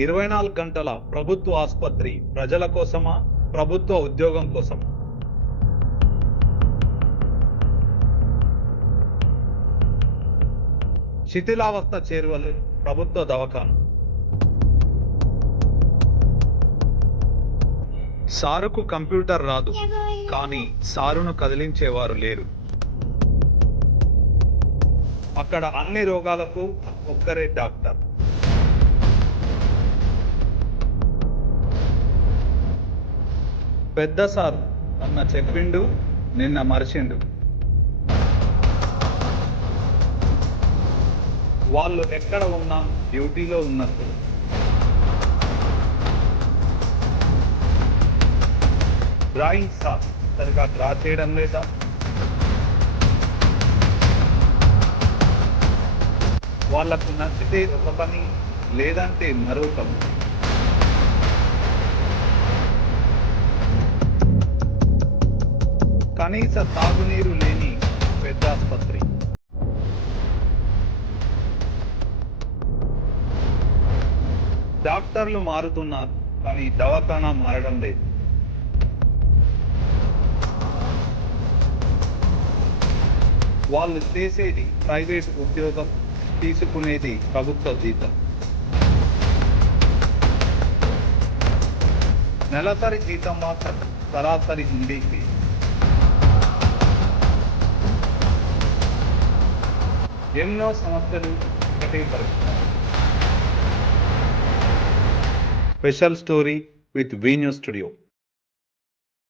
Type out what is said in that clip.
ఇరవై నాలుగు గంటల ప్రభుత్వ ఆసుపత్రి ప్రజల కోసమా? ప్రభుత్వ ఉద్యోగం కోసం శిథిలావస్థ చేరువలు ప్రభుత్వ దవాఖాన. సారుకు కంప్యూటర్ రాదు కానీ సారును కదిలించేవారు లేరు. అక్కడ అన్ని రోగాలకు ఒక్కరే డాక్టర్. పెద్ద సార్ అన్న చెప్పిండు నిన్న మరిచిండు. వాళ్ళు ఎక్కడ ఉన్నా డ్యూటీలో ఉన్నట్టు. డ్రాయింగ్ సార్ సరిగా డ్రా చేయడం లేదా? వాళ్ళకు నచ్చితే ఒక పని లేదంటే మరో పని. కనీస తాగునీరు లేని పెద్దాసుపత్రి. డాక్టర్లు మారుతున్నారు కానీ దవాఖానా మారడం లేదు. వాళ్ళు చేసేది ప్రైవేట్ ఉద్యోగం తీసుకునేది ప్రభుత్వ జీతం. నెలసరి జీతం మాత్రం సరాసరి హిందీకి ఎన్నో సమస్యలు ఒకటే special story with V news studio